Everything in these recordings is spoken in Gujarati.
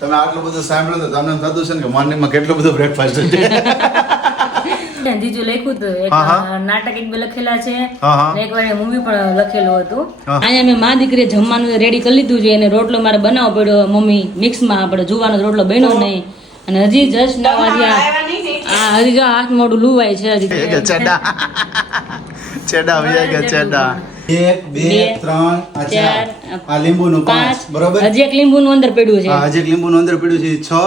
તમે આટલું બધું સાંભળો તો તમને થતું છે ને કે મોર્નિંગમાં કેટલું બધું બ્રેકફાસ્ટ છે. જીજુ લખ્યું હતું એક નાટક એક બે લખેલા છે ને એક વાર મૂવી પણ લખેલું હતું. અહીંયા મેં મા દીકરી જમવાનું રેડી કરી લીધું છે અને રોટલો મારે બનાવવો પડ્યો મમ્મી મિક્સમાં આપણે જુવાનો રોટલો બન્યો નહીં અને હજી જસ્ટ ના વાગ્યા હજી જો હાથ મોઢું લુવાય છે હજી ચેડા ચેડા 1 2 3 4 આ લીંબુનું 5 બરોબર. હજી એક લીંબુનું અંદર પડ્યું છે. હજી એક લીંબુનું અંદર પડ્યું છે 6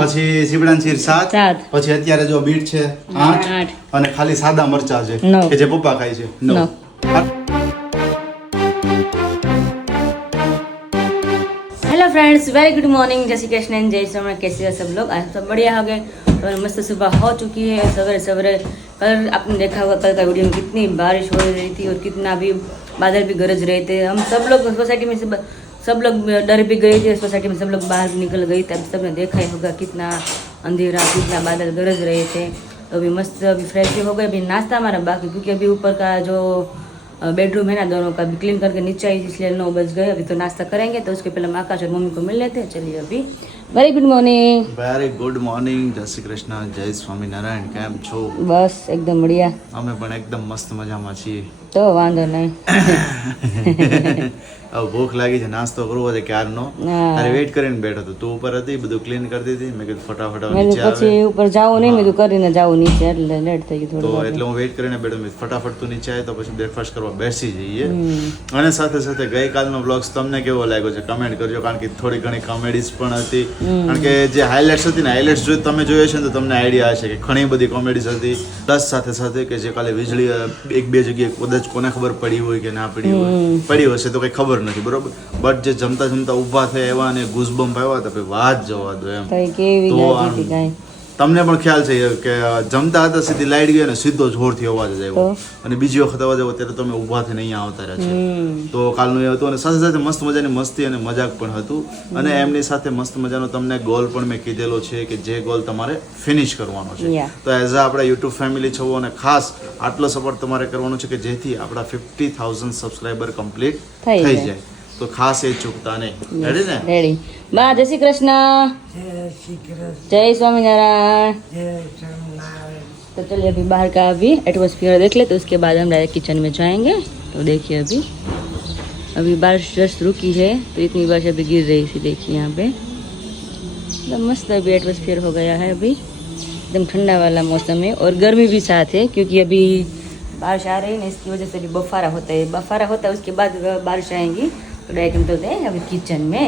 પછી સીબડાની ચીર 7 પછી અત્યારે જો બીટ છે 8 અને ખાલી સાદા મરચા છે કે જે પપ્પા ખાય છે 9. Hello friends very good morning जय श्री कृष्ण जय श्री राम कैसे हैं सब लोग आज सब बढ़िया हो गए और मस्त सुबह हो चुकी है सवेरे सवेरे कल आपने देखा होगा कल का वीडियो में कितनी बारिश हो रही थी और कितना भी बादल भी गरज रहे थे हम सब लोग सोसाइटी में सब लोग डर भी गए थे सोसाइटी में सब लोग बाहर निकल गए थे सबने देखा ही होगा कितना अंधेरा कितना बादल गरज रहे थे तो अभी मस्त अभी फ्रेश भी हो गए अभी नाश्ता हमारा बाकी क्योंकि अभी ऊपर का जो बेडरूम है ना दोनों का भी क्लीन करके नीचे आई इसलिए 9 बज गए अभी तो नाश्ता करेंगे तो उसके पहले हम आकाश और मम्मी को मिल लेते हैं चलिए अभी वेरी गुड मॉर्निंग જય શ્રી કૃષ્ણ જય સ્વામિનારાયણ. કેમ છો? બસ એકદમ बढ़िया અમે પણ એકદમ મસ્ત મજામાં છીએ. તો વાંધો નહીં હવે ભૂખ લાગી છે નાસ્તો કરવો છે ક્યારનો અરે વેઇટ કરીને બેઠો હતો તું ઉપર હતી બધું ક્લીન કરતી હતી મેં કીધું ફટાફટ નીચે આવે પછી ઉપર જાવું નહીં મેં કરીને જાવું નીચે એટલે લેટ થઈ ગયું તો થોડું એટલે હું વેઇટ કરીને બેઠો મેં ફટાફટ તું નીચે આવે તો પછી બ્રેકફાસ્ટ કરવા બેસી જઈએ અને સાથે સાથે ગઈકાલનો વ્લોગ્સ તમને કેવો લાગ્યો છે કમેન્ટ કરજો કારણ કે થોડી ઘણી કોમેડીઝ પણ હતી કારણ કે જે હાઇલાઇટ્સ હતી ને હાઇલાઇટ્સ જો તમે જોયો છે ને તો તમને આઈડિયા હશે કે ઘણી બધી કોમેડીઝ હતી પ્લસ સાથે સાથે કે જે કાલે વીજળી એક બે જગ્યાએ કદાચ કોને ખબર પડી હોય કે ના પડી હોય પડી હશે તો કઈ ખબર નથી બરોબર બટ જે જમતા જમતા ઊભા થયા એવા અને ગુઝબમ્પ આવ્યા હતા વાત જવા દો એમ તો તમને પણ ખ્યાલ છે કે જમતા હતા સીધી લાઈટ ગઈ અને સીધો જોરથી અવાજ જ આવ્યો અને બીજી વખત અવાજ આવ્યો ત્યારે તમે ઊભા થઈને અહીંયા આવતા રહ્યા છે તો કાલનું એ હતું અને સાથે સાથે મસ્ત મજાની મસ્તી અને મજાક પણ હતું અને એમની સાથે મસ્ત મજાનો તમને ગોલ પણ મેં કીધેલો છે કે જે ગોલ તમારે ફિનિશ કરવાનો છે તો એઝ અ આપણા યુટ્યુબ ફેમિલી છો અને ખાસ આટલો સપોર્ટ તમારે કરવાનો છે કે જેથી આપણા 50,000 સબસ્ક્રાઇબર કમ્પ્લીટ થઈ જાય તો ખાસ એ ચૂકતા નહીં રેડી ને रेडी बा जय श्री कृष्ण जय स्वामीनारायण तो चलिए अभी बाहर का अभी एटमॉस्फेयर देख ले तो उसके बाद हम डायरेक्ट किचन में जाएंगे तो देखिए अभी बारिश जस्ट रुकी है तो इतनी बारिश अभी गिर रही थी देखिए यहाँ पे एकदम मस्त अभी एटमॉस्फेयर हो गया है अभी एकदम ठंडा वाला मौसम है और गर्मी भी साथ है क्योंकि अभी बारिश आ रही है ना इसकी वजह से अभी बफारा होता है उसके बाद बारिश आएंगी तो डायरेक्ट हम चलते हैं अभी किचन में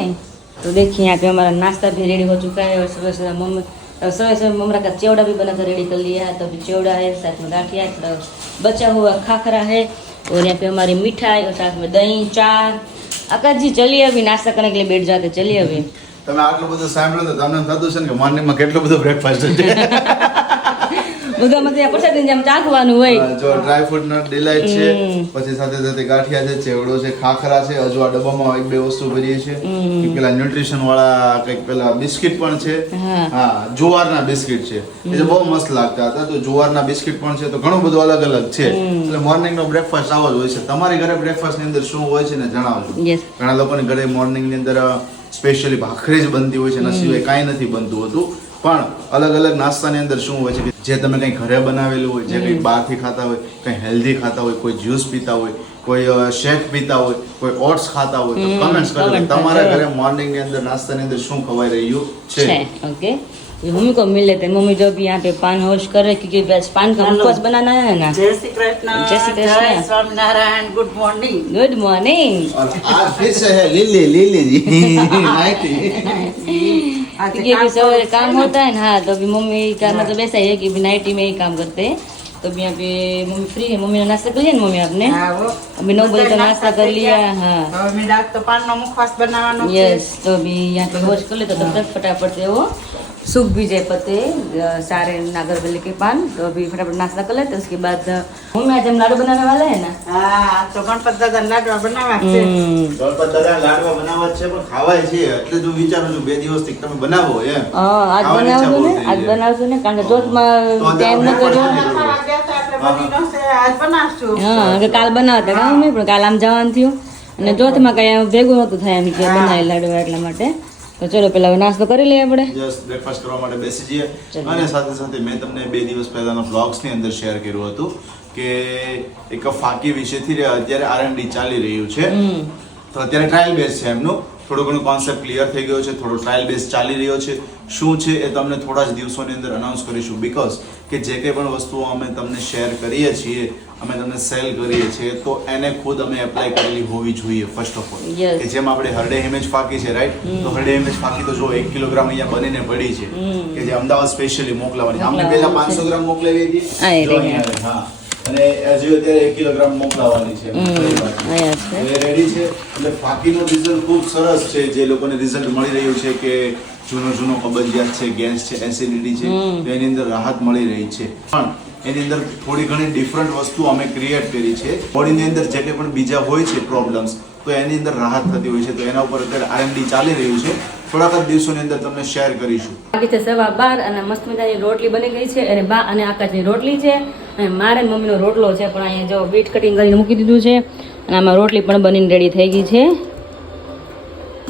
तो देखिए यहाँ पे हमारा नाश्ता भी रेडी हो चुका है और सुबह सुबह ममरा का चिवड़ा भी बनाकर रेडी कर लिया है तो अभी चिवड़ा है साथ में गाठिया है थोड़ा बचा हुआ खाखरा है और यहाँ पे हमारी मिठाई और साथ में दही चार आकाश जी चलिए अभी नाश्ता करने के लिए बैठ जाते चलिए अभी તમે આટલું બધું સાંભળો તો તમને થતું છે ને કે મોર્નિંગમાં કેટલું બધું બ્રેકફાસ્ટ છે બધામાં ત્યાં પ્રસાદ જેમ ચાખવાનું હોય જો ડ્રાય ફ્રૂટ નો ડિલાઇટ છે પછી સાથે સાથે ગાંઠિયા છે ચેવડો છે ખાખરા છે હજુ આ ડબ્બામાં એક બે વસ્તુ ભરીએ છે પેલા ન્યુટ્રિશન વાળા કંઈક પેલા બિસ્કિટ પણ છે હા જુવારના બિસ્કિટ છે એ જે બહુ મસ્ત લાગતા હતા તો જુવારના બિસ્કિટ પણ છે તો ઘણું બધું અલગ અલગ છે એટલે મોર્નિંગ નો બ્રેકફાસ્ટ આવો જ હોય છે તમારી ઘરે બ્રેકફાસ્ટ ની અંદર શું હોય છે ને જણાવજો ઘણા લોકોની ઘરે મોર્નિંગ ની અંદર સ્પેશિયલી ભાખરી જ બનતી હોય છે એના સિવાય કાંઈ નથી બનતું હતું પણ અલગ અલગ નાસ્તાની અંદર શું હોય છે જે તમે કંઈ ઘરે બનાવેલું હોય જે કંઈ બહારથી ખાતા હોય કંઈ હેલ્ધી ખાતા હોય કોઈ જ્યુસ પીતા હોય કોઈ શેક પીતા હોય કોઈ ઓટ્સ ખાતા હોય તો કમેન્ટ્સ કરજો તમારા ઘરે મોર્નિંગ ની અંદર નાસ્તાની અંદર શું ખવાઈ રહ્યું છે ओके मम्मी को मिल लेते हैं मम्मी जो भी यहाँ पे पान होश कर रहे क्योंकि पान का मुखवास बनाना है ना जय श्री कृष्ण जय श्री कृष्ण जय Swaminarayan good morning good morning और आज फिर से है लीली जी क्योंकि अभी सवेरे काम होता है ना हाँ तो अभी मम्मी का मतलब ऐसा ही है कि अभी नाइटी में ही काम करते हैं तो अभी यहाँ पे मम्मी फ्री है मम्मी ने नाश्ता कर लिया ना मम्मी आपने अभी 9 बजे तो नाश्ता कर लिया हाँ मेरा तो पान नो मुखवास बनाना यस तो अभी यहाँ पे होश कर ले तो तब तक फटाफट से वो सूख भी जाए पत्ते सारे नागरवेली के पान तो अभी फटाफट नाश्ता कर लेते उसके बाद मम्मी आज हम लाडू बनाने वाले हैं ना हाँ तो गणपत दादा लाडवा बनावा છે ગણપત દાદા લાડવા બનાવવા છે પણ ખાવાય છે એટલે જ હું વિચારું છું બે દિવસથી તમે બનાવો એમ આજ બનાવજો ને કારણ કે જોતમાં ટાઈમ ન કર્યો આજ બનાવશું હા કે કાલ બનાવતા કામ નહીં પણ કાલ આમ જવાનું થયું અને જોતમાં કઈ ભેગું નતું થાય એમ કે બનાવી લાડવા એટલા માટે તો ચલો પેલા હવે નાસ્તો કરી લઈએ આપણે. જસ્ટ બ્રેકફાસ્ટ કરવા માટે બેસી જઈએ. અને સાથે સાથે મેં તમને 2 દિવસ પહેલાના વ્લોગ્સની અંદર શેર કર્યું હતું કે એક ફાકી વિશેથી અત્યારે R&D ચાલી રહ્યું છે. તો અત્યારે ટ્રાયલ બેઝ છે એમનું. થોડું ઘણું કોન્સેપ્ટ ક્લિયર થઈ ગયો છે, થોડો ટ્રાયલ બેઝ ચાલી રહ્યો છે. શું છે એ તમને થોડા જ દિવસોની અંદર અનાઉન્સ કરીશું. બીકોઝ કે જે કંઈ પણ વસ્તુઓ અમે તમને શેર કરીએ છીએ, અમે તમને સેલ કરીએ છીએ, તો એને ખુદ અમે એપ્લાય કરેલી હોવી જોઈએ ફર્સ્ટ ઓફ ઓલ. Yes. કે જેમ આપણે હરડે હિમેજ ફાકી છે, રાઈટ? તો હરડે હિમેજ ફાકી તો જો 1 કિલોગ્રામ અહીંયા બનીને પડી છે કે જે અમદાવાદ સ્પેશિયલી મોકલાવાની છે. અમને પહેલા 500 ગ્રામ મોકલાવી હતી. હા, એ જો રહી. અહીંયા રહી, હા. અને હજી અત્યારે 1 કિલોગ્રામ મોકલાવાની છે. અહીંયા છે. એ રેડી છે. એટલે ફાકીનું રિઝલ્ટ ખૂબ સરસ છે. જે લોકોને રિઝલ્ટ મળી રહ્યું છે કે જૂનો કબજિયાત છે, ગેસ છે, એસિડિટી છે, તો એની અંદર રાહત મળી રહી છે. પણ એની અંદર થોડી ઘણી ડિફરન્ટ વસ્તુ અમે ક્રિએટ કરી છે. બોડીની અંદર જે કંઈ પણ બીજા હોય છે પ્રોબ્લેમ્સ, તો એની અંદર રાહત થતી હોય છે. તો એના ઉપર અત્યારે R&D ચાલી રહ્યું છે. થોડાક જ દિવસોની અંદર તમને શેર કરીશું. બાકી છે 12:15 અને મસ્ત મજાની રોટલી બની ગઈ છે અને બા અને આકાશની રોટલી છે અને મારે મમ્મીનો રોટલો છે પણ અહીંયા જો બીટ કટિંગ કરીને મૂકી દીધું છે અને આમાં રોટલી પણ બનીને રેડી થઈ ગઈ છે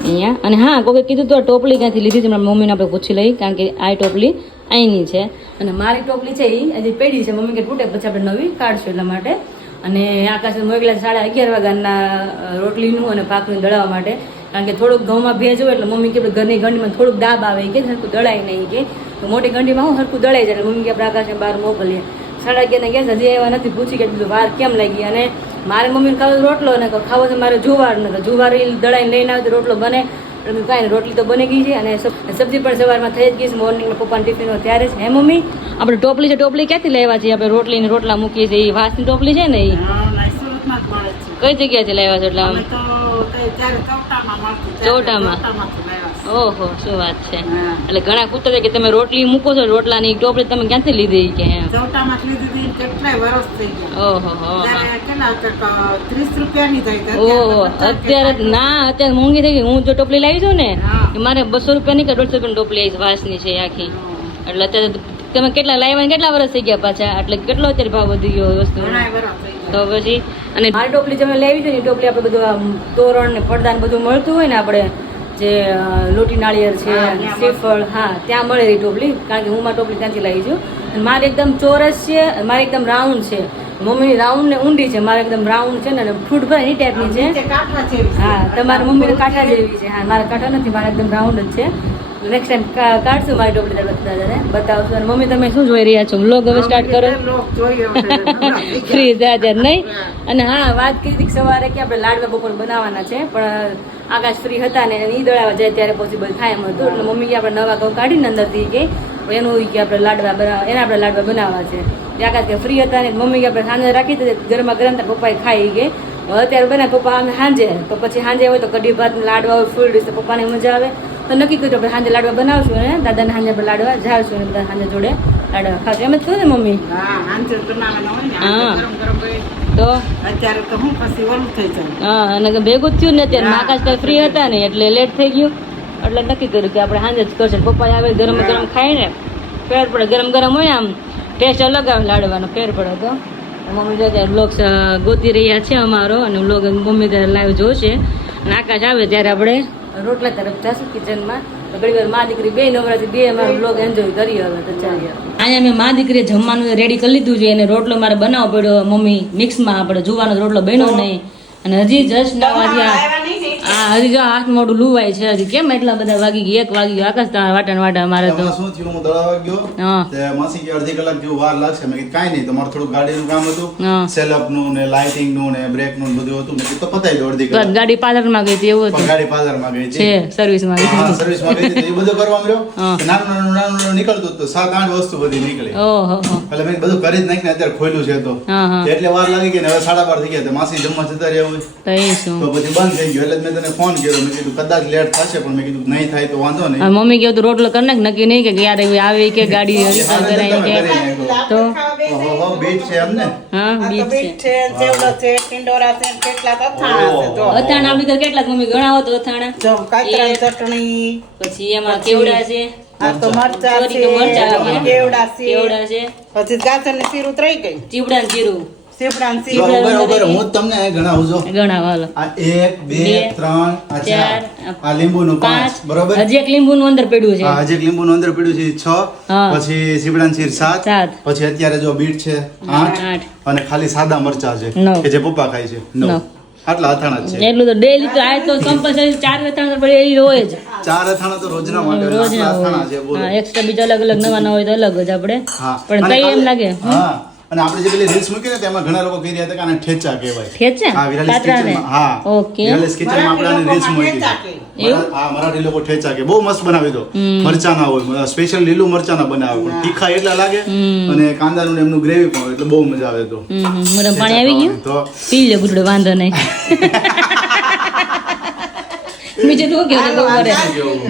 અહીંયા. અને હા, કોઈ કીધું તો આ ટોપલી ક્યાંથી લીધી છે મારી મમ્મીને આપણે પૂછી લઈ, કારણ કે આ ટોપલી અહીંની છે અને મારી ટોપલી છે એ હજી પેઢી છે. મમ્મી કે તૂટે પછી આપણે નવી કાઢશું એટલા માટે. અને આકાશ મોકલ્યા 11:30 વાગ્યાના રોટલીનું અને પાકનું દળાવવા માટે, કારણ કે થોડુંક ઘઉંમાં ભેજ હોય એટલે મમ્મી કે ઘરની ગંડીમાં થોડુંક દાબ આવે કે હરકું દળાય નહીં કે, તો મોટી ગંડીમાં હું હરકું દળાઈ જાય એટલે મમ્મી કે આપણે આકાશને બહાર મોકલીએ. 11:30 ગયા હજી એવા નથી, પૂછી કે વાર કેમ લાગી. અને મારે મમ્મીને ખાવો રોટલો અને ખાવો છે મારે જુવાર ને, તો જુવાર દળાઈને લઈને આવે તો રોટલો બને. એટલે કાંઈ રોટલી તો બની ગઈ છે અને સબ્જી પણ સવારમાં થઈ જ ગઈ છે. મોર્નિંગમાં પપ્પાની ટિફિનો ત્યારે જ. હે મમ્મી, આપણે ટોપલી છે, ટોપલી ક્યાંથી લેવા છીએ? આપણે રોટલી ને રોટલા મૂકીએ છીએ એ વાસની ટોપલી છે ને એ સુરતમાં જ મળે છે. કઈ જગ્યાએથી લાવ્યા છો? એટલે આમ અમે તો ત્યારે ચૌટામાં મળતું. ચૌટામાં? ચૌટામાંથી લાવ્યા છે. ઓહો, શું વાત છે. હા. એટલે ઘણા પૂછતા હતા કે તમે રોટલી મૂકો છો, રોટલાની ટોપલી તમે ક્યાંથી લીધી કે એમ? ચૌટામાંથી લીધી હતી, કેટલાય વર્ષ થઈ ગયા. ઓહો હો. ત્યારે કેટલા હતા? 30 રૂપિયાની થઈ હતી. ઓહો, અત્યારે ના, અત્યારે મોંઘી થઈ ગઈ. હું જો ટોપલી લાવી છું ને હા. એ મારે 200 રૂપિયાની કે 150 રૂપિયાની ટોપલી આવી વાસની છે આખી. એટલે અત્યારે તમે કેટલા લાવ્યા કેટલા વર્ષ થઈ ગયા પાછા? એટલે કેટલો અત્યારે ભાવ વધી ગયો વસ્તુ? ઘણાય વર્ષ થઈ ગયા. તો પછી અને મારી ટોપલી જે અમે લેવી છે ને એ ટોપલી આપણે બધું આમ તોરણ ને પડદા ને બધું મળતું હોય ને, આપણે જે લોટી નાળિયેર છે, હા, ત્યાં શ્રીફળ, હા ત્યાં મળે એ ટોપલી. કારણ કે હું મારી ટોપલી ત્યાંથી લાવી છું. અને મારી એકદમ ચોરસ છે, મારી એકદમ રાઉન્ડ છે. મમ્મીની રાઉન્ડ ને ઊંડી છે, મારે એકદમ રાઉન્ડ છે ને ફ્રૂટ ભરે એ ટાઈપની છે. નીચે કાંઠા જેવી છે. હા, તમારી મમ્મીને કાંઠા જેવી છે. હા, મારા કાંઠા નથી, મારા એકદમ રાઉન્ડ જ છે. નેક્સ્ટ ટાઈમ કાઢશું મારી ટોપલી દાદાને બતાવશું. અને મમ્મી તમે શું જોઈ રહ્યા છો? વ્લોગ હવે સ્ટાર્ટ કરો. લોક જોઈએ છે. ફ્રી જાજર નહીં. અને હા, વાત કરી હતી કે સવારે કે આપણે લાડવા બપોર બનાવવાના છે, પણ આકાશ ફ્રી હતા ને ઈ દળાવા જાય ત્યારે પોસિબલ થાય એમ હતું. એટલે મમ્મી કે આપણે નવા ઘઉં કાઢીને અંદરથી કે એનું કે આપણે લાડવા બનાવવા છે. તે આકાશ કે ફ્રી હતા ને મમ્મી કે આપણે સાંજે રાખી દે ગરમા ગરમ ત્યારે પપ્પાએ ખાઈ ગઈ. અત્યારે બનાવે પપ્પા સાંજે, તો પછી સાંજે હોય તો કઢી ભાત લાડવા હોય ફૂલ ડીશ, તો પપ્પાને મજા આવે. તો નક્કી કર્યું આપણે સાંજે લાડવા બનાવશું ને દાદાને સાંજે આપણે લાડવા જાળશું ને બધા સાંજે જોડે લાડવા ખાશું. એમ જ કહ્યું ને મમ્મી? હા, હાંજે બનાવવાના હોય ને, હા. હાંજે ગરમ ગરમ હોય. તો અત્યારે તો હું પછી ઓલું થઈ જાય. હા, અને ભેગું જ થયું ને અત્યારે હા. આકાશ કાલ ફ્રી હતા ને એટલે લેટ થઈ ગયું. એટલે નક્કી કર્યું કે આપણે સાંજે જ કરશે. પપ્પા આવે ગરમ ગરમ ખાઈ ને ફેર પડે. ગરમ ગરમ હોય ને આમ ટેસ્ટ અલગ આવે, લાડવાનો ફેર પડે. તો મમ્મી જો ત્યારે બ્લોગ ગોતી રહ્યા છે અમારો, અને બ્લોગ મમ્મી ત્યારે લાઈવ જોશે. અને આકાશ આવે ત્યારે આપણે રોટલા તરફ જશું કિચનમાં. તો ઘણી વાર મા દીકરી બે નવરાથી બે અમારો બ્લોગ એન્જોય કરીએ. હવે તો ચાલીએ. અહીંયા મેં મા દીકરીએ જમવાનું રેડી કરી લીધું છે. અને રોટલો મારે બનાવવો પડ્યો મમ્મી મિક્સમાં. આપણે જુવાનો રોટલો બન્યો નહીં. અને હજી જસ્ટ 9 વાગ્યા. હા, હજી જો હાથ મોઢું લુવાય છે. હજી કેમ એટલા બધા વાગી ગયા? 1 વાગી ગયો. આકાશ વાટા મારે તો. એમાં શું થયું, હું દળાવા ગયો હા. તે માસી કે અડધી કલાક જેવું વાર લાગશે. મેં કીધું કાંઈ નહીં, તમારે થોડું ગાડીનું કામ હતું, હા. સેલઅપ નું ને લાઇટિંગ નું ને બ્રેક નું બધું હતું. મેં કીધું તો પતાવી દો અડધી તો કલાક. ગાડી પાર્લરમાં ગઈ હતી એવું પણ હતું. ગાડી પાર્લરમાં ગઈ છે હતી. સર્વિસમાં ગઈ હા, હતી. સર્વિસમાં ગઈ હતી. એ બધું કરવા મળ્યો. હા. નાનું નીકળતું હતું. 7-8 વસ્તુ બધી નીકળી. ઓહો હો. એટલે મેં બધું કરી જ નાખીને અત્યારે ખોલ્યું છે. તો હા હા. એટલે વાર લાગી ગઈ ને હવે 12:30 થઈ ગયા. તો માસી જમવા જતા રહ્યા હોય તો એ શું? તો પછી બંધ થઈ ગયું. એટલે જ મેં તને ફોન કર્યો. મેં કીધું કદાચ લેટ થશે, પણ મેં કીધું નહીં થાય તો વાંધો નહીં. હવે મમ્મી કહ્યું તો રોટલો કરી નાખ, નક્કી નહીં કે ક્યારે આવે કે ગાડી રિક્ષા કરાવી કે. તો ઓહો, બીટ છે એમ ને? હા, આ તો બીટ છે. બીટ છે, ચેવડો છે, ટિંડોરા છે, કેટલા તો અથાણા છે. જો અથાણા આપણી ઘરે કેટલા મમ્મી ગણાવો તો અથાણા? જો કાતરાની ચટણી, પછી એમાં કેવડા છે, આ તો મરચા ચોરી છે, તો મરચાં છે. કેવડા છે, કેવડા છે, પછી ગાજર ને શીરું ત્રઈ ગઈ. ચીવડા ને જીરું, શિવરાંશી. જો ઉભર હું તમને ગણાવું છું. ગણાવો હાલો. આ 1 2 3 આ 4 આ લીંબુનું 5 બરોબર. હજી એક લીંબુનું અંદર પડ્યું છે. હા હજી એક લીંબુનું અંદર પડ્યું છે 6 હા. પછી શિવડાંશીર 7 સાત. પછી અત્યારે જો બીટ છે 8 8 અને ખાલી સાદા મરચા છે નવ. કે જે પપ્પા ખાય છે 9 નવ. આટલા અથાણા જ છે. એટલું તો ડેલી તો આ તો કમ્પલસરી 4 અથાણા પડે એ હોય જ 4 અથાણા તો રોજના માટે હોય. રોજ આટલા અથાણા છે બોલો. હા એક્સ્ટ્રા બીજા અલગ અલગ નવા નવા હોય તો અલગ જ આપણે હા પણ અને તઈ એમ ખાલી- લાગે હા અને આપણે જે પેલી રીલ્સ મૂકી ને તેમાં ઘણા લોકો કહી રહ્યા હતા કે આને ઠેચા કહેવાય. ઠેચા? હા વિરાલીસ પાતરાને? કિચનમાં હા ઓકે. વિરાલીસ કિચનમાં આપણે આની રીલ્સ મૂકી ઠેચા કે? એવું? હા મરાઠી લોકો ઠેચા કે બહુ મસ્ત બનાવી દો મરચાના હોય સ્પેશિયલ લીલું મરચાના બનાવે પણ તીખા એટલા લાગે અને કાંદાનું ને એમનું ગ્રેવી પણ હોય એટલે બહુ મજા આવે તો મોઢામાં પાણી આવી ગયું તો પી લે ગુડડો વાંધો નહીં બીજું તું કેવું છે બપોરે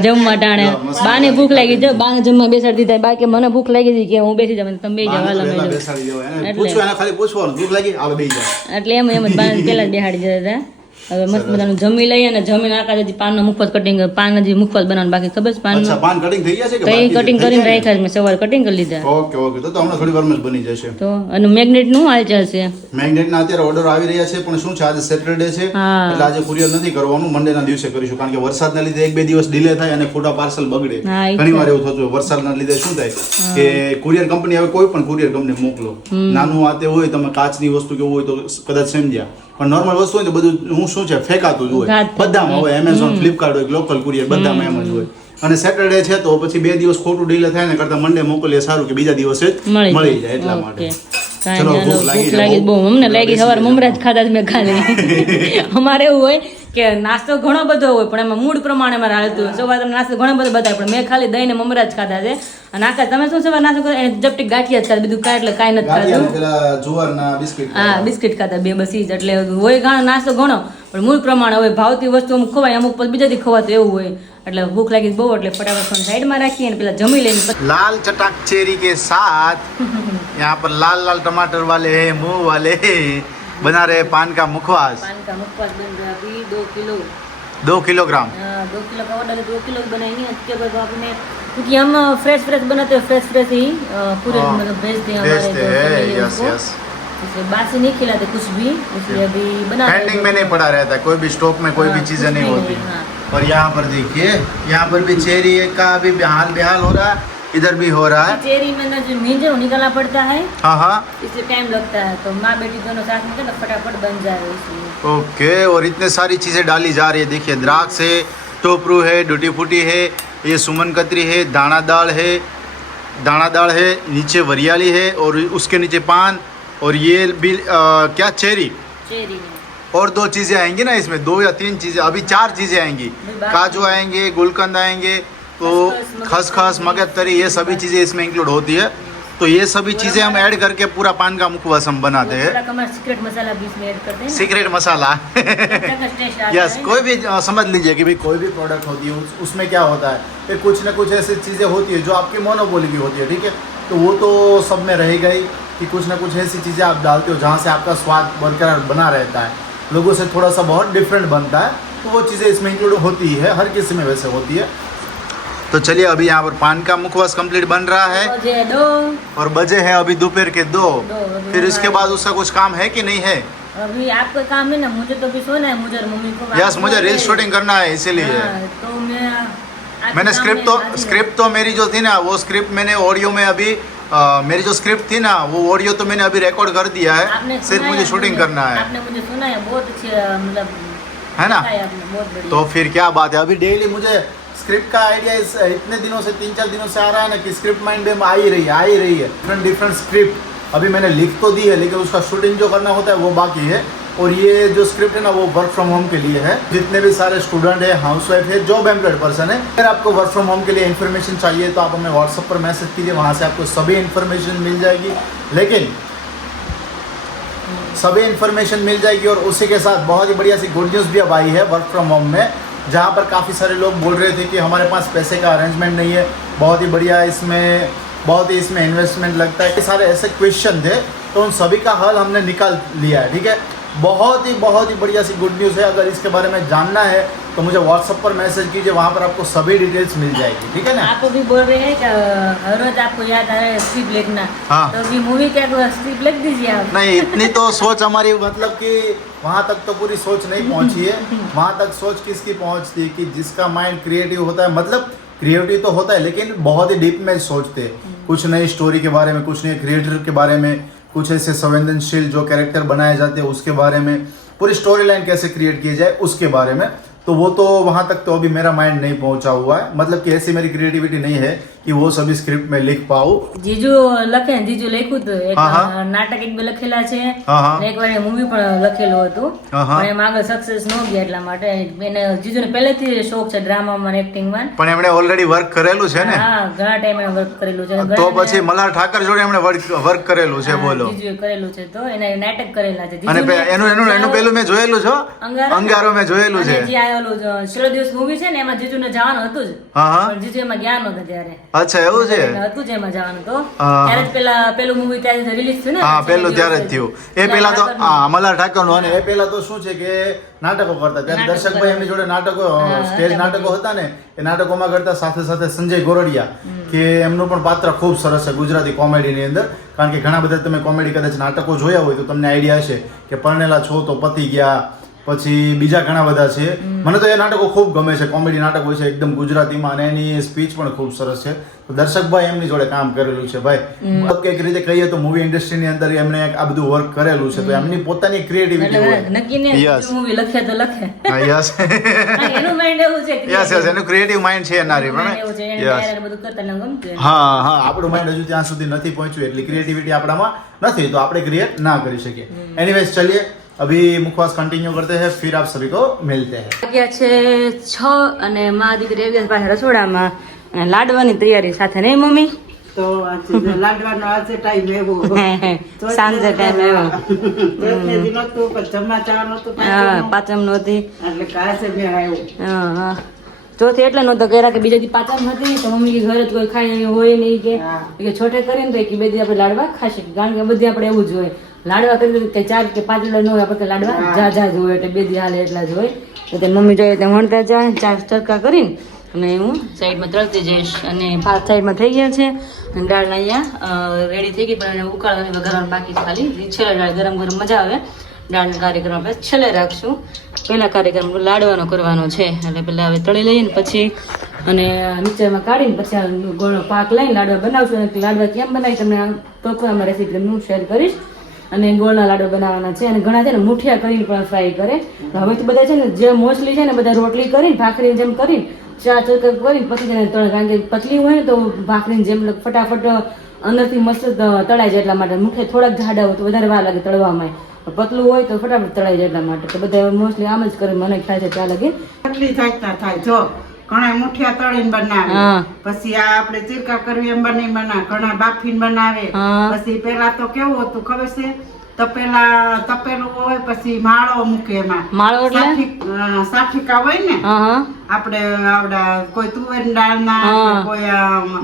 જમવા ટાણે બાને ભૂખ લાગી જો બાને જમવા બેસાડી દીધા બાકી મને ભૂખ લાગી હતી કે હું બેસી જાવ તમે બે જાવ હાલો પહેલા મેં બેસાડી દેવાય એને એટલે. પૂછવું એને ખાલી પૂછવાનું ભૂખ લાગી આવે બેસી જાય એટલે એમ જ બાને પેલા જ બેહાડી દીધા હતા હવે મસ્ત મજાનું જમી લઈએ અને જમીને આખા હજી પાનનો મુખવાસ કટિંગ પાન હજી મુખવાસ બનાવવાનું બાકી ખબર છે અચ્છા પાનનું પાન કટિંગ થઈ ગયા છે કે કઈ બાકી છે? કટિંગ થઈ કરીને ગયા ને? રાખ્યા છે મેં સવારે કટિંગ કરી લીધા ઓકે ઓકે તો હમણાં થોડી વારમાં જ બની જશે તો અને મેગ્નેટ નું હાલ ચાલશે મેગ્નેટના અત્યારે ઓર્ડર આવી રહ્યા છે પણ શું છે આજે સેટરડે છે હા. એટલે આજે કુરિયર નથી કરવાનું મંડેના દિવસે કરીશું કારણ કે વરસાદના લીધે 1-2 દિવસ ડિલે થાય અને ખોટા પાર્સલ બગડે હા, એ ઘણી વાર એવું થતું હોય વરસાદના લીધે શું થાય કે કુરિયર કંપની હવે કોઈ પણ કુરિયર કંપની મોકલો નાનું આતે હોય તમે કાચની વસ્તુ કેવું હોય તો કદાચ સમજ્યા પણ નોર્મલ વસ્તુ હોય તો બધું હું શું છે ફેંકાતું જ હોય ઘાત. બધામાં હોય એમેઝોન ફ્લિપકાર્ટ હોય લોકલ કુરિયર બધામાં એમ જ હોય અને સેટરડે છે તો પછી 2 દિવસ ખોટું ડીલે થાય ને કરતા મંડે મોકલીએ સારું કે બીજા દિવસે જ મળી જાય એટલા માટે કાંઈ ચલો, નહીં, ભૂખ લાગી ભૂખ છે લાગી બહુ. બહુ અમને લાગી સવારે મમરા જ ખાધા છે મેં ખાલી અમારે એવું હોય કે નાસ્તો ઘણો બધો હોય પણ એમાં મૂડ પ્રમાણે મારે હાલતું હોય સવારે તમે નાસ્તો ઘણો બધો બતાવે પણ મેં ખાલી દહીં ને મમરા જ ખાધા છે અને આખા તમે શું સવારે નાસ્તો કરો જપટી ગાંઠિયા જ ખાધા બીજું કાંઈ એટલે કાંઈ નથી ગાંઠિયા ખાધું ને પેલા જુવારના બિસ્કિટ હા બિસ્કિટ ખાધા બે બસ ઈ જ એટલે હોય ઘણો નાસ્તો ઘણો પણ મૂળ પ્રમાણે હોય ભાવતી વસ્તુ અમુક ખવાય અમુક પછી બીજાથી ખવાતું એવું હોય એટલે ભૂખ લાગી બહુ એટલે ફટાફટ ફોન સાઈડમાં રાખીએ અને પેલા જમી લઈને પછી लाल चटाक चेरी के साथ यहाँ पर लाल लाल टमाटर वाले हैं मुंह वाले हैं बना रहे पान का मुखवास पान का मुखवास बन रहा अभी 2 किलो 2 किलोग्राम 2 किलो का ऑर्डर है 2 किलो बनाएंगे उसके बाद आपने क्योंकि हम फ्रेश बनाते हैं फ्रेश ही पूरे हाँ, मतलब भेजते हैं हमारे भेजते जो हैं, family है यस, उसको। यस। इसलिए बासी नहीं खिलाते कुछ भी इसलिए अभी बना रहे हैं पेंडिंग 2 में नहीं पड़ा रहता कोई भी स्टॉक में कोई भी हाँ, चीजें कुछ नहीं भी होती नहीं, हाँ। और यहाँ पर देखिए यहाँ पर भी चेरी का अभी बेहाल बेहाल हो रहा है इधर भी हो रहा है चेरी में ना जो मींजे वो निकालना पड़ता है हाँ हाँ इसलिए टाइम लगता है तो माँ बेटी दोनों साथ में तो फटाफट बन जाए इसलिए ओके और इतने सारी चीज़ें डाली जा रही है देखिए द्राक्ष है टोपरू है डूटी फूटी है ये सुमन कतरी है दाना दाल है नीचे वरियाली है और उसके नीचे पान और ये भी क्या चेरी चेरी में और 2 चीज़ें आएंगी ना इसमें 2 या 3 चीज़ें अभी 4 चीज़ें आएंगी काजू आएंगे गुलकंद आएंगे तो खसखस मगजतरी ये सभी चीज़ें इसमें इंक्लूड होती है तो ये सभी चीज़ें हम ऐड करके पूरा पान का मुखवास हम बनाते हैं थोड़ा कमर सीक्रेट मसाला भी इसमें ऐड करते हैं सीक्रेट मसाला टेस्ट आता यस है कोई भी समझ लीजिए कि भाई कोई भी प्रोडक्ट होती है उसमें क्या होता है कि कुछ ना कुछ ऐसी चीज़ें होती है जो आपकी मोनोपोली की होती है ठीक है तो वो तो सब में रहेगा ही कि कुछ ना कुछ ऐसी चीज़ें आप डालते हो जहाँ से आपका स्वाद बरकरार बना रहता है लोगों से थोड़ा सा बहुत डिफरेंट बनता है तो वो चीज़ें इसमें इंक्लूड होती है हर किसी में वैसे होती है तो चलिए अभी यहाँ पर पान का मुखवास कंप्लीट बन रहा है मुझे दो और बजे हैं अभी दोपहर के 2 अभी फिर इसके बाद उसका कुछ काम है कि नहीं है अभी आपका काम है ना मुझे तो अभी सोना है मुझे और मम्मी को यस मुझे रील शूटिंग करना है इसीलिए हाँ, तो मैं आपके मैंने सामने स्क्रिप्ट तो मेरी जो थी ना वो स्क्रिप्ट मैंने ऑडियो में अभी मेरी जो स्क्रिप्ट थी ना वो ऑडियो तो मैंने अभी रिकॉर्ड कर दिया आपने है सिर्फ सुना मुझे है, शूटिंग करना है आपने मुझे सुना है बहुत अच्छे मतलब है ना बताया आपने, बहुत बढ़िया। तो फिर क्या बात है अभी डेली मुझे स्क्रिप्ट का आइडिया इतने दिनों से 3-4 दिनों से आ रहा है ना कि स्क्रिप्ट माइंड में आ ही रही है डिफरेंट स्क्रिप्ट अभी मैंने लिख तो दी है लेकिन उसका शूटिंग जो करना होता है वो बाकी है और ये जो स्क्रिप्ट है ना वो वर्क फ्रॉम होम के लिए है जितने भी सारे स्टूडेंट है हाउसवाइफ है जॉब एम्प्लॉयड पर्सन है अगर आपको वर्क फ्रॉम होम के लिए इन्फॉर्मेशन चाहिए तो आप हमें व्हाट्सएप पर मैसेज कीजिए वहाँ से आपको सभी इन्फॉर्मेशन मिल जाएगी लेकिन सभी इन्फॉर्मेशन मिल जाएगी और उसी के साथ बहुत ही बढ़िया सी गुड न्यूज़ भी अब आई है वर्क फ्रॉम होम में जहाँ पर काफ़ी सारे लोग बोल रहे थे कि हमारे पास पैसे का अरेंजमेंट नहीं है बहुत ही इसमें इन्वेस्टमेंट लगता है ये सारे ऐसे क्वेश्चन थे तो उन सभी का हल हमने निकाल लिया है ठीक है बहुत ही बढ़िया सी गुड न्यूज़ है अगर इसके बारे में जानना है तो मुझे व्हाट्सएप पर मैसेज कीजिए, वहाँ पर आपको सभी डिटेल्स मिल जाएगी, ठीक है ना। आप अभी बोल रहे हैं कि हर रोज आपको याद आ रहा है स्क्रिप्ट लिखना, हाँ। तो अभी मूवी का स्क्रिप्ट लिख दीजिए आप। नहीं, इतनी तो सोच हमारी, मतलब कि वहाँ तक तो पूरी सोच नहीं पहुँची है। वहाँ तक सोच किसकी पहुँचती है कि जिसका माइंड क्रिएटिव होता है, मतलब क्रिएटिव तो होता है लेकिन बहुत ही डीप में सोचते हैं, कुछ नई स्टोरी के बारे में, कुछ नए क्रिएटर के बारे में, कुछ ऐसे संवेदनशील जो कैरेक्टर बनाए जाते हैं उसके बारे में, पूरी स्टोरी लाइन कैसे क्रिएट की जाए उसके बारे में। तो वो तो वहाँ तक तो अभी मेरा माइंड नहीं पहुँचा हुआ है, मतलब कि ऐसी मेरी क्रिएटिविटी नहीं है कि वो सभी स्क्रिप्ट में लिख पाऊँ। જીજુ લખે, જીજુ લખ્યું હતું એક હા. નાટક એક બે લખેલા છે હા. અને એક વાર મૂવી પણ લખેલું હતું, હા. પણ એમાં આગળ સક્સેસ ન ગયા, એટલા માટે એને જીજુને પહેલેથી શોખ છે ડ્રામામાં એક્ટિંગમાં. પણ એમણે ઓલરેડી વર્ક કરેલું છે ને, હા, ઘણા ટાઈમ એને વર્ક કરેલું છે. તો પછી મલ્હાર ઠાકર જોડે એમણે વર્ક કરેલું છે, બોલો. જીજુએ કરેલું છે, તો એને નાટક કરેલા છે. અને જીજુને એનું પેલું મેં જોયેલું છે, અંગારો મેં જોયેલું છે. અને જે આ ઓલું છેલ્લો દિવસ મૂવી છે ને એમાં જીજુને જવાનું હતું જ, હા હા, પણ જીજુ એમાં ગયા નહોતા ત્યારે. અચ્છા એવું છે. હતું જ એમાં જવાનું, તો હા. ત્યારે જ પેલું મૂવી ત્યારે રિલીઝ થયું ને. હા, છેલ્લો પેલું દિવસ ત્યારે જ જ. થયું. એ પેલા તો હા મલ્હાર ઠાકરનું, અને એ પેલા તો શું છે કે નાટકો કરતા, ત્યારે નાટકો દર્શકભાઈ એમની જોડે નાટકો, સ્ટેજ નાટકો હતા ને, એ નાટકોમાં કરતા. સાથે સાથે સંજય ગોરડિયા, કે એમનું પણ પાત્ર ખૂબ સરસ છે ગુજરાતી કોમેડીની અંદર, કારણ કે ઘણા બધા તમે કોમેડી કદાચ નાટકો જોયા હોય તો તમને આઈડિયા હશે કે પરણેલા છો તો પતી ગયા, પછી બીજા ઘણા બધા છે. મને તો એ નાટકો ખૂબ ગમે છે, કોમેડી નાટક હોય છે એકદમ ગુજરાતીમાં, અને એની સ્પીચ પણ ખૂબ સરસ છે. તો દર્શકભાઈ એમની જોડે કામ કરેલું છે ભાઈ. કંઈક રીતે કહીએ તો મૂવી ઇન્ડસ્ટ્રીની અંદર એમણે આ બધું વર્ક કરેલું છે, તો એમની પોતાની ક્રિએટિવિટી હોય. નક્કી ને Yes. મૂવી લખે તો લખે. હા, યસ કારણ કે એનું માઇન્ડ એવું છે યસ યસ, એનું ક્રિએટિવ માઇન્ડ છે એના રે mind એવું છે, એને યસ. direct બધું કરતા ને ગમતું એને. હા હા, આપણું માઇન્ડ હજુ ત્યાં સુધી નથી પહોંચ્યું, એટલી ક્રિએટિવિટી આપણામાં નથી, તો આપણે ક્રિએટ ના કરી શકીએ. એનીવેઝ ચલિए अभी मुखवास कंटिन्यू करते हैं, फिर आप सभी को मिलते हैं. વાગ્યા છે 6 અને મા દીકરી આવી ગયા પાસે રસોડામાં, અને લાડવાની તૈયારી સાથે, નહીં મમ્મી? તો આજે લાડવાનો આજે ટાઈમ એવો સાંજે ટાઈમ આવ્યો. તેથી નહોતું, પણ જમવા જવાનું હતું હા, પાંચમ નહોતી. એટલે કાસે મેં આવ્યો. હા હા, ચોથી એટલે નહોતો કર્યા કે બીજા દી પાંચમ હતી, તો મમ્મી કે ઘરે તો કોઈ ખાય એવું હોય નહીં, કે છોટે કરીને તો કે બે દી આપણે લાડવા ખાશે, કારણ કે બધી આપણે એવું જ હોય, લાડવા કરી કે 4 કે 5 લાડવા ન હોય, આપણે લાડવા જા જ હોય, એટલે બે દી હાલે એટલા જ હોય. તો તે મમ્મી જોઈએ તે વણતા જાય, 4 ચરકા કરીને અને હું સાઈડમાં તળતી જઈશ. અને ભાત સાઈડમાં થઈ ગયા છે, અને દાળ અહીંયા રેડી થઈ ગઈ, પણ એને ઉકાળવાની વઘારવાનું બાકી છે ખાલી. છેલ્લે દાળ ગરમ ગરમ મજા આવે, દાળનો કાર્યક્રમ આપણે છેલ્લે રાખશું. પહેલા કાર્યક્રમ લાડવાનો કરવાનો છે, એટલે પહેલાં હવે તળી લઈએ ને પછી અને મિક્સરમાં કાઢીને પછી આ ગોળનો પાક લઈને લાડવા બનાવશું. અને લાડવા કેમ બનાવી તમને ટોકરામાં રેસીપી હું શેર કરીશ. અને ગોળના લાડવા બનાવવાના છે, અને ઘણા છે ને મુઠિયા કરીને પણ ફ્રાય કરે. હવે તો બધા છે ને જે મોસ્ટલી છે ને બધા રોટલી કરીને ભાખરીની જેમ કરીને 4 ચરકા કરીને પછી તેને તળે, કારણ કે પતલી હોય ને તો ભાખરીની જેમ ફટાફટ અંદરથી મસ્ત તળાઈ જાય, એટલા માટે. મુઠિયા થોડાક જાડા હોય તો વધારે વાર લાગે તળવામાં, પતલું હોય તો ફટાફટ તળાઈ જાય, એટલા માટે. તો બધા મોસ્ટલી આમ જ કરે, મને ખ્યાલ છે ત્યાં લગી. કેટલી જાતના થાય જો, ઘણા મુઠિયા તળીને બનાવે, હા. પછી આ આપણે ચીરકા કરવી એમ બનાવે, ઘણા બાફીને બનાવે. હા. પછી પેલા તો કેવું હતું ખબર છે, તપેલું હોય, પછી માળો મૂકે એમાં. માળો એટલે? સાઠિકા હોય ને, હા હા, આપણે આવડા કોઈ તુવેર દાળના, હા. કોઈ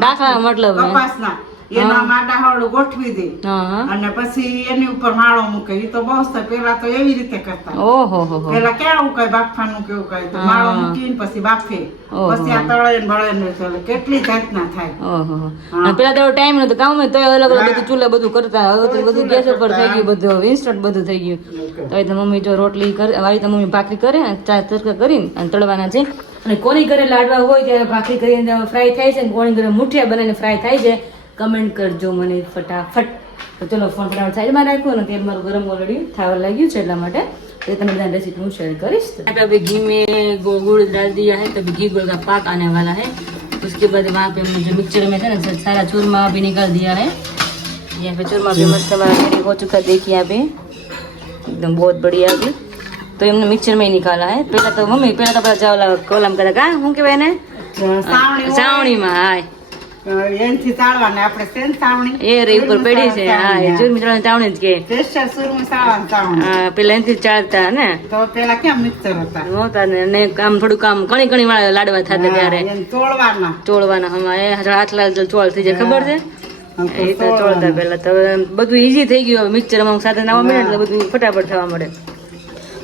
દાખલા મતલબ હે. કપાસના, એના માડા હવડું ગોઠવી દે, હા હા, અને પછી એની ઉપર માળો મૂકે. એ તો બહુ થાય, પેલા તો એવી રીતે કરતા. ઓહો હો હો. પેલા ક્યાં કઈ બાફવાનું કેવું કઈ, તો માળો મૂકીને પછી બાફે, ઓહો. પછી આ તળે બળે ને ચાલે. કેટલી જાતના થાય. ઓહો હો. અને પેલા તો ટાઈમ નતો કામ, તો અલગ અલગ બધું ચૂલા બધું કરતા. હવે તો બધું ગેસ ઉપર થઈ ગયું, બધું ઇન્સ્ટન્ટ બધું થઈ ગયું. તો હવે તો મમ્મી જો રોટલી કરે, આવી તો મમ્મી ભાખરી કરે, 4 ચરકા કરીને અને તળવાના છે. અને કોની ઘરે લાડવા હોય ત્યારે ભાખરી કરીને ફ્રાય થાય છે, અને કોની ઘરે મુઠિયા બનાવીને ફ્રાય થાય છે, કમેન્ટ કરજો મને ફટાફટ. તો ચલો ફોન ફટાફટ સાઈડમાં રાખ્યો, અને તેલ મારું ગરમ ઓલરેડી થવા લાગ્યું છે, એટલા માટે तो તમે બધા रेसिपी હું शेयर करिश। तो अभी घी में गुड़ डाल दिया है, तो अभी घी गुड़ का पाक आने वाला है। उसके बाद वहाँ पे जो मिक्सचर में था ना सारा चूरमा भी निकाल दिया है। यहाँ पे चूरमा भी मस्त रेडी हो चुका, देखिए यहाँ पे एकदम बहुत बढ़िया अभी तो हमने मिक्सचर में ही निकाला है। पहला तो मम्मी पहला तो अपना चावला कोलम करता का हूँ के बहने सावणी में हाय એનથી ચાળવાને આપણે સેન સાવણી એ રે ઉપર પડી છે હા એ જો મિત્રો ચાવણી જ કે પ્રેશર સુરમ સાવણ ચાવણી હા પેલા એનથી ચાળતા ને તો પેલા કેમ મિક્સર હતા નહોતા ને કામ થોડું કામ ઘણી ઘણી વાળા લાડવા થતા ત્યારે એને તોડવાના ચોળવાના હમણાં એ હાથ લાલ ચોળ થઈ જાય ખબર છે એ તો ચોળતા પેલા તો બધું ઈઝી થઈ ગયું મિક્સર માં સાથે નાવા મળે એટલે બધું ફટાફટ થવા મળે।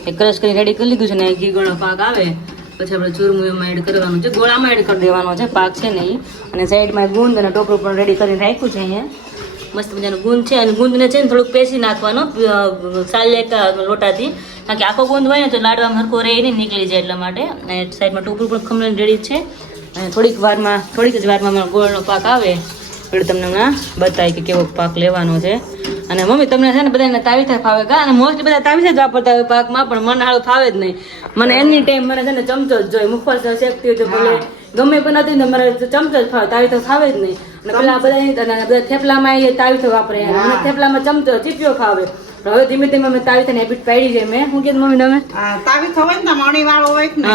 એ ક્રશ કરી રેડી કરી લીધું છે ને ઘી ગળો પાક આવે પછી આપણે ચૂરમું એમાં એડ કરવાનું છે, ગોળામાં એડ કરી દેવાનો છે, પાક છે ને એ. અને સાઈડમાં ગુંદ અને ટોપરું પણ રેડી કરીને રાખ્યું છે અહીંયા. મસ્ત મજાનું ગુંદ છે અને ગુંદને છે ને થોડુંક પેસી નાખવાનો સાલિયા લોટાથી, કારણ કે આખો ગુંદ હોય ને તો લાડવામાં હરખો રહે નહીં, નીકળી જાય એટલા માટે. અને સાઈડમાં ટોપરું પણ ખમણીને રેડી છે. અને થોડીક જ વારમાં ગોળનો પાક આવે એટલે તમને હમણાં બતાવી કે કેવો પાક લેવાનો છે. અને મમ્મી તમને છે ને બધાને તાવીથા ફાવે કા, અને મોસ્ટલી બધા તાવીથા જ વાપરતા હોય પાકમાં, પણ મને હાળું ફાવે જ નહીં. મને એની ટાઈમ મને છે ને ચમચો જ જોઈએ, મુખવાસ શેકતી હોય તો ભલે ગમે પણ નથી ને મારે ચમચો જ ફાવે, તાવીથો ફાવે જ નહીં. અને પેલા બધા થેપલામાં એ તાવીથો વાપરે, મને થેપલામાં ચમચો ચીપિયો ફાવે. હવે ધીમે ધીમે મેં તાવીથાની હેબિટ પાડી છે. મેં શું કીધું મમ્મી તમે? તાવીથો હોય ને મણી વાળો હોય ને,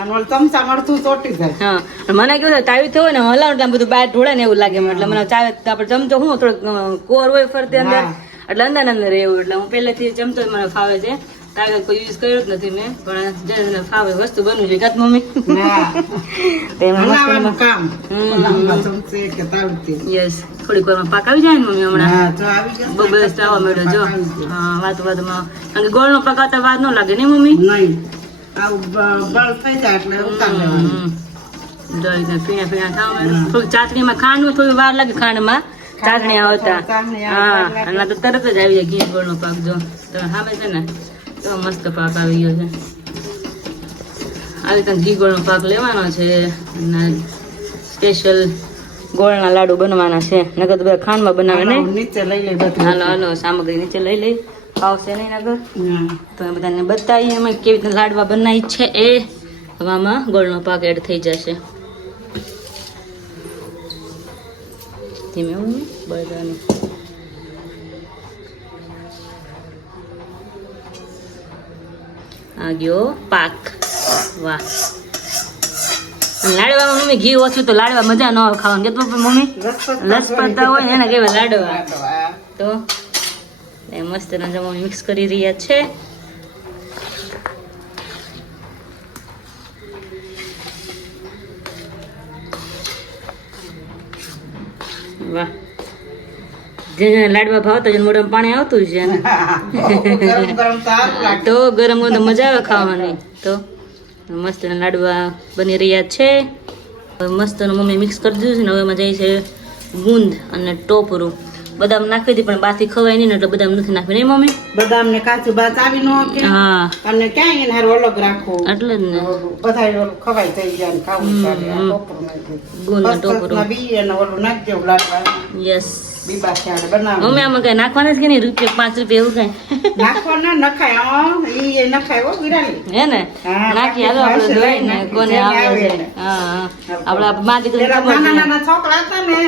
અને ઓલું ચમચા મળતું ચોટી જાય. હા, મને કેવું તાવીથો હોય ને હલાવ એટલે બધું બહાર ઢોળે ને એવું લાગે. એટલે મને આપણે ચમચો શું થોડોક કોર હોય ફરતે અંદર, એટલે અંદર રહે એવું. એટલે હું પહેલેથી ચમચો જ મને ફાવે છે. તાવીથો કોઈ યુઝ કર્યો જ નથી મેં, પણ જેને ફાવે વસ્તુ બનવું જોઈએ કાત મમ્મી. યસ, થોડીક વારમાં પાક આવી જાય ને મમ્મી હમણાં બબલ્સ આવવા માંડ્યો જો. હા, વાતમાં કારણ કે ગોળનો પકાવતા વાર ન લાગે ને મમ્મી? પીણા થવા માંડ્યો. થોડી ચાસણીમાં ખાંડ થોડી વાર લાગે, ખાંડમાં ચાસણી આવતા. હા, અને તો તરત જ આવી જાય ઘી ગોળનો પાક. જો તો સામે છે ને તો મસ્ત પાક આવી ગયો છે. આવી રીતે ઘી ગોળનો પાક લેવાનો છે અને સ્પેશિયલ ગોળના લાડુ બનવાના છે. નગર તો બધા ખાંડમાં બનાવે ને. નીચે લઈ લે બધું. હાલો સામગ્રી નીચે લઈ લઈ, આવશે નહીં નગર તો બધાને બતાવીએ અમે કેવી રીતે લાડવા બનાવી છે. એ હવામાં ગોળનો પાક એડ થઈ જશે ધીમે બધાનું. આ ગયો પાક. વાહ, લાડવામાં મમ્મી ઘી ઓછું તો લાડવા મજા ન આવે ખાવાનું. કે મમ્મી લસપતા હોય એને કેવા લાડવા. તો એ મસ્ત મમ્મી મિક્સ કરી રહ્યા છે. વાહ, જેને લાડવા ભાવતા છે મોઢામાં પાણી આવતું છે તો ગરમ હોય તો મજા આવે ખાવાની. તો મસ્ત લાડવા બની રહ્યા છે. મસ્ત મમ્મી મિક્સ કરી દીધું છે ને. હવે એમાં જાય છે ગુંદ અને ટોપરું. બદામ નાખી હતી પણ બાથી ખવાય નહીં ને એટલે બદામ નથી નાખવી નહીં મમ્મી? બદામ ને કાચું બાત આવી નો કે. હા, અને ક્યાં એને હારું અલગ રાખો એટલે જ ને બધા ઓલું ખવાય થઈ જાય ને ખાવું ચાલે. આ ટોપરું નાખી ગુંદ ને ટોપરું. બી અને ઓલું નાખી દેવું લાડવા. યસ બીબા ચાલે બનાવ. મમ્મી આમાં કઈ નાખવાના જ કે નહીં? રૂપિયા 5 રૂપિયા એવું કઈ નાખવાના નખાય. ઈ નખાય હો વિરાલી. હે ને નાખી હાલો આપણે જોઈ ને કોને આવે છે. હા, આપડા માં દીકરી નાના નાના છોકરા હતા ને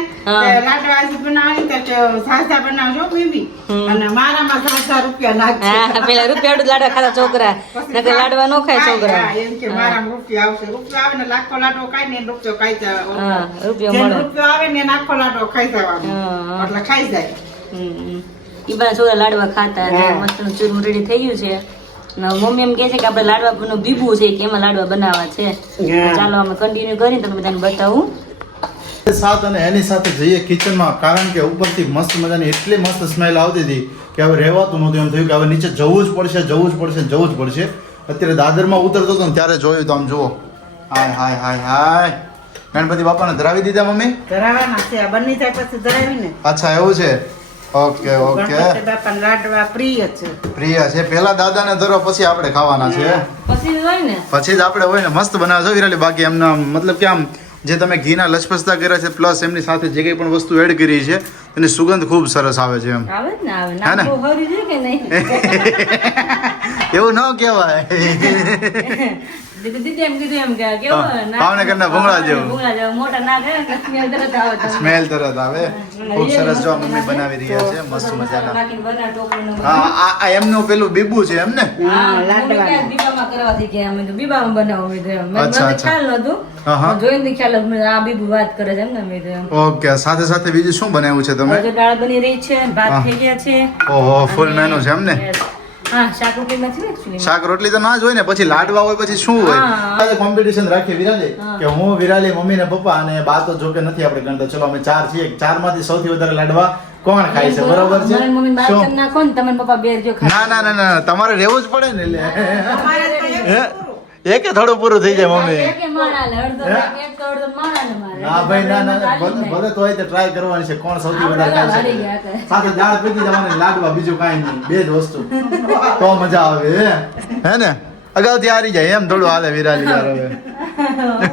લાડવા બનાવી તો સાસા બનાવજો બીબી, અને મારામાં 7 રૂપિયા નાખજો. હા, પેલા રૂપિયા લાડવા ખાતા છોકરા, નકર લાડવા નો ખાય છોકરા. એમ કે મારામાં રૂપિયા આવશે. રૂપિયા આવે ને લાખો લાડવો ખાય ને રૂપિયો ખાઈ જાય. હા, રૂપિયો મળે. રૂપિયો આવે ને લાખો લાડવો ખાઈ જવાનો એટલે ખાઈ જાય. ઈ બધા છોકરા લાડવા ખાતા. મસ્ત નું ચૂરમું રેડી થઈ ગયું છે. મમ્મી એમ કે છે કે આપણે લાડવા નું બીબું છે કે એમાં લાડવા બનાવવા છે. ચાલો અમે કન્ટિન્યુ કરીને તમને બધાને બતાવું. સાથ અને એની સાથે જઈએ કિચનમાં, કારણ કે ઉપરથી મસ્ત મજાની એટલી મસ્ત સ્મેલ આવતી હતી કે હવે રહેવાતું નહોતું. એમ થયું કે હવે નીચે જવું જ પડશે. અત્યારે દાદરમાં ઉતરતો હતો ને ત્યારે જોયું તો આમ જુઓ, હાય હાય હાય હાય, ગણપતિ બાપાને ધરાવી દીધા મમ્મી? ધરાવાના છે, આ બની જાય પછી ધરાવીને. અચ્છા એવું છે. ઓકે ગણપતિ બાપાના લાડવા પ્રિય છે. પેલા દાદાને ધરો પછી આપણે ખાવાના છે. પછી જ આપણે હોય ને મસ્ત બનાવજો વિરાલી. બાકી એમના મતલબ કે આમ જે તમે ઘીના લચપચતા કર્યા છે પ્લસ એમની સાથે જે કંઈ પણ વસ્તુ એડ કરી છે એની સુગંધ ખૂબ સરસ આવે છે. એમ આવે જ ને, આવે ના બહુ હરી છે કે નહીં? એવું ન કહેવાય. દીદી એમ કીધું એમ કે કેવો ભાવનગરના ભૂંગળા જેવું મોટા ના થાય એટલે સ્મેલ તરત આવે. ખૂબ સરસ જો મમ્મી બનાવી રહ્યા છે મસ્ત મજાના. હા, આ એમનું પેલું બીબુ છે એમ ને? બીબામાં કરવાથી કે અમે તો બીબામાં બનાવું મેં ખ્યાલ નતું, જોઈને ખ્યાલ આ બીબુ વાત કરે છે એમ ને મેં. ઓકે, સાથે સાથે બીજું શું બનાવ્યું છે તમે? દાળ બની રહી છે, ભાત થઈ ગયા છે. ઓહો, ફૂલ મેનુ છે એમ ને? શાક રોટલી નથી ને actually. શાક રોટલી તો ના જ હોય ને, પછી લાડવા હોય પછી શું હોય? કોમ્પિટિશન રાખીએ વિરાલી કે હું વિરાલી મમ્મી ને પપ્પા અને બા તો જો કે નથી આપણે ગણતા. ચલો અમે 4 છીએ, 4 માંથી સૌથી વધારે લાડવા કોણ ખાય છે? બરોબર છે. મમ્મી બાર કરી નાખો ને તમે પપ્પા બેર જો ખાય. ના તમારે રહેવું જ પડે ને. એટલે એકે થોડું પૂરું થઈ જાય મમ્મી એકે માણા લે, અડધો એક તો અડધો માણાને મારે. ના ભાઈ ના ભલે તો હોય તો ટ્રાય કરવાની છે કોણ સૌથી વધારે ખાઈ હારી શકે ગયા હતા. સાથે દાળ પીધી જવાની લાડવા બીજું કાંઈ નહીં બે જ વસ્તુ તો મજા આવે હે ને અગાઉથી હારી જાય એમ થોડું હાલે વિરાલી યાર હવે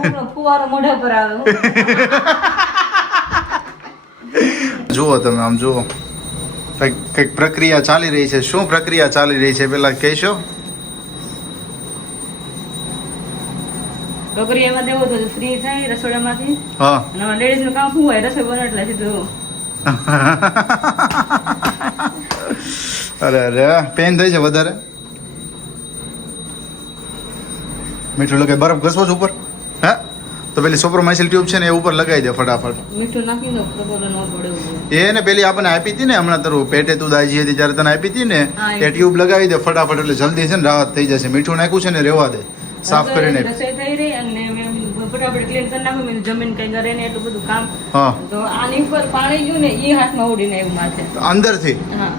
ઉનો ફુવારો મોઢા પર આવે. જુઓ તમે આમ જુઓ કંઈક પ્રક્રિયા ચાલી રહી છે શું પ્રક્રિયા ચાલી રહી છે પેલા કહેશો પ્રક્રિયામાં દેવું તો ફ્રી થાય રસોડામાંથી હા અને અમારા લેડીઝ નું કામ શું હોય રસોઈ બને એટલે સીધું અરે પેન થઈ છે વધારે મીઠું લગાવી બરફ ઘસવો છે ઉપર હે તો પેલી સોપ્રોમાઇસિલ ટ્યુબ છે ને એ ઉપર લગાવી દે ફટાફટ મીઠું નાખી દો પ્રબોલો ન પડે એવું. એ ને પેલી આપણને આપી હતી ને હમણાં તારું પેટે તું દાજી હતી ત્યારે તને આપી હતી ને હા, એ ટ્યુબ લગાવી દે ફટાફટ એટલે જલ્દી છે ને રાહત થઈ જશે મીઠું નાખ્યું છે ને રેવા દે સાફ કરીને રસોઈ થઈ રહી અને મેં ફટાફટ ક્લીન કરી નાખ્યું મેં જમીન કઈ કરે ને એટલું બધું કામ હા તો આની ઉપર પાણી ગયું ને એ હાથમાં ઉડીને આવ્યું માથે. અંદરથી હા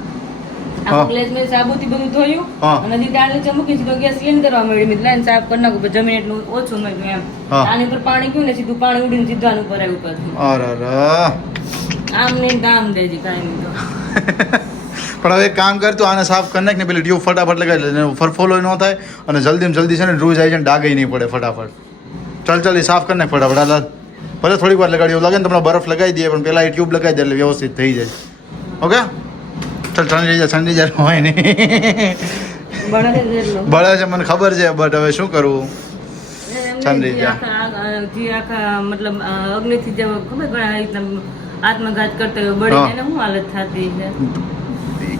આખો ગ્લાસ મેં સાબુથી બધું ધોયું હા. અને હજી દાળ નીચે મૂકી સીધો ગેસ ક્લીન કરવા માંડી મેં લાઈન સાફ કરી નાખું પણ જમીન એટલું ઓછું મળ્યું એમ હા. આની ઉપર પાણી ગયું ને સીધું પાણી ઉડીને સીધું આનું ઉપર આવ્યું પાછું. અરે આમ નહીં કામ દેજી કાંઈ નહીં તો પણ હવે એક કામ કર તું આને સાફ કરી નાખ ને પેલી ટ્યુબ ફટાફટ લગાવી લે ફરફોલો ન થાય અને જલ્દીમાં જલ્દી છે ને રૂજ આવી જાય ને ડાગઈ નહીં પડે ફટાફટ ચાલ એ સાફ કરી નાખ ફટાફટ હાલ ભલે થોડીક વાર લગાડી એવું લાગે ને તમને બરફ લગાવી દઈએ પણ પેલા એ ટ્યુબ લગાવી દે એટલે વ્યવસ્થિત થઈ જાય ઓકે ચાલ ઠંડી જાય હોય નહીં બળે છે જેટલું. બળે છે મને ખબર છે બટ હવે શું કરવું ઠંડી જે આખા મતલબ અગ્નિથી જે ખબર ઘણા રીતના આત્મઘાત કરતા હોય બળી હા. એને શું હાલત થતી છે.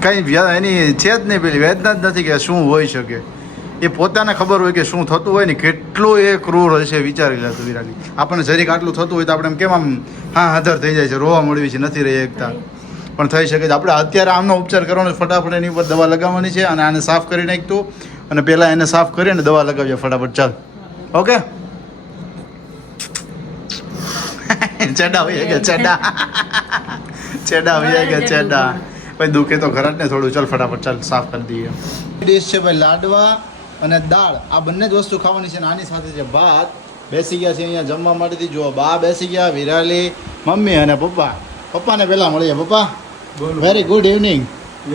કઈ એની છે જ નહીં પેલી વેદના જ નથી કે શું હોઈ શકે એ પોતાને ખબર હોય કે શું થતું હોય ને કેટલું એ ક્રૂર હોય છે વિચારી લે તું વિરાલી આપણને જરીક આટલું થતું હોય તો આપણે એમ કેમ આમ હા હાજર થઈ જાય છે રોવા મળવી છે નથી રહી એકતા પણ થઈ શકે છે આપણે અત્યારે આમનો ઉપચાર કરવાનો છે, ફટાફટ એની ઉપર દવા લગાવવાની છે અને આને સાફ કરી નાખતું અને પહેલાં એને સાફ કરીને દવા લગાવીએ ફટાફટ ચાલ ઓકે ચેડા હોય કે ચેડા હોય કે ચેડા ભાઈ દુખે તો ખરા જ ને થોડું ચાલ ફટાફટ ચાલ સાફ કરી દઈએ ડીશ છે ભાઈ લાડવા અને દાળ આ બંને જ વસ્તુ ખાવાની છે અને આની સાથે છે ભાત બેસી ગયા છે અહીંયા જમવા માટેથી જુઓ બા બેસી ગયા વિરાલી મમ્મી અને પપ્પાને પહેલા મળીએ પપ્પા વેરી ગુડ ઇવનિંગ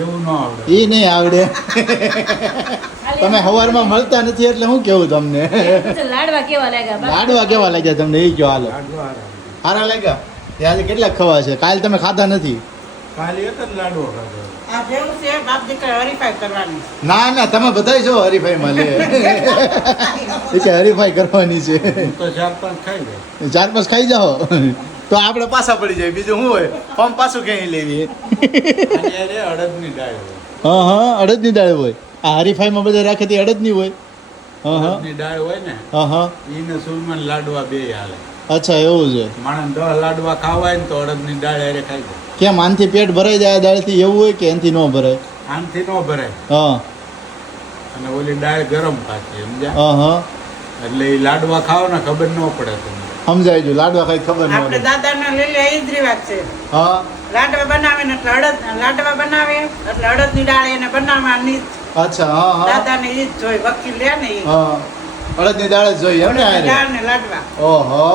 એવું ન આવડે એ નહીં આવડે તમે સવારમાં મળતા નથી એટલે હું કેવું તમને લાડવા કેવા લાગ્યા લાડવા કેવા લાગ્યા તમને એ કયો હાલો લાડવા સારા લાગ્યા એ આજે કેટલાક ખવા છે કાલ તમે ખાધા નથી કાલે એક જ લાડવો ખાધો આ જેવું છે બાપ દીકરા હરીફાઈ કરવાની ના તમે બધાય છો હરીફાઈમાં લે એ કે હરીફાઈ કરવાની છે હું તો 4-5 ખાઈ ગયો 4-5 ખાઈ જાઓ તો આપણે પાછા પડી જાય બીજું શું હોય ફોર્મ પાછું ક્યાંય લેવી અને અરે અડદની દાળ હોય હા અડદની દાળ હોય આ હરીફાઈમાં બધા રાખે તે અડદની હોય હા અડદની દાળ હોય ને હા ઈને સુરમન લાડવા બે હાલે અચ્છા એવું છે માણસ 10 લાડવા ખાવા હોય ને તો અડદની દાળ હારે ખાઈ જાય કેમ આનથી પેટ ભરાઈ જાય આ દાળથી એવું હોય કે એનાથી ન ભરાય આમથી ન ભરાય હા અને ઓલી દાળ ગરમ પાછી સમજ્યા હા એટલે એ લાડવા ખાઓ ને ખબર ન પડે તમને સમજાય જો લાડવા કઈ ખબર ન આપણે પડે દાદાના લીલે એ જ રિવાજ છે હા લાડવા બનાવે ને એટલે લાડવા બનાવે એટલે અડદની દાળ એને બનાવવાની જ. અચ્છા હા દાદાને ઈ જ જોઈ વકીલ લે ને ઈ હા અડદની દાળ જ જોઈએ એમ ને અડદની આરે દાળ ને લાડવા ઓહો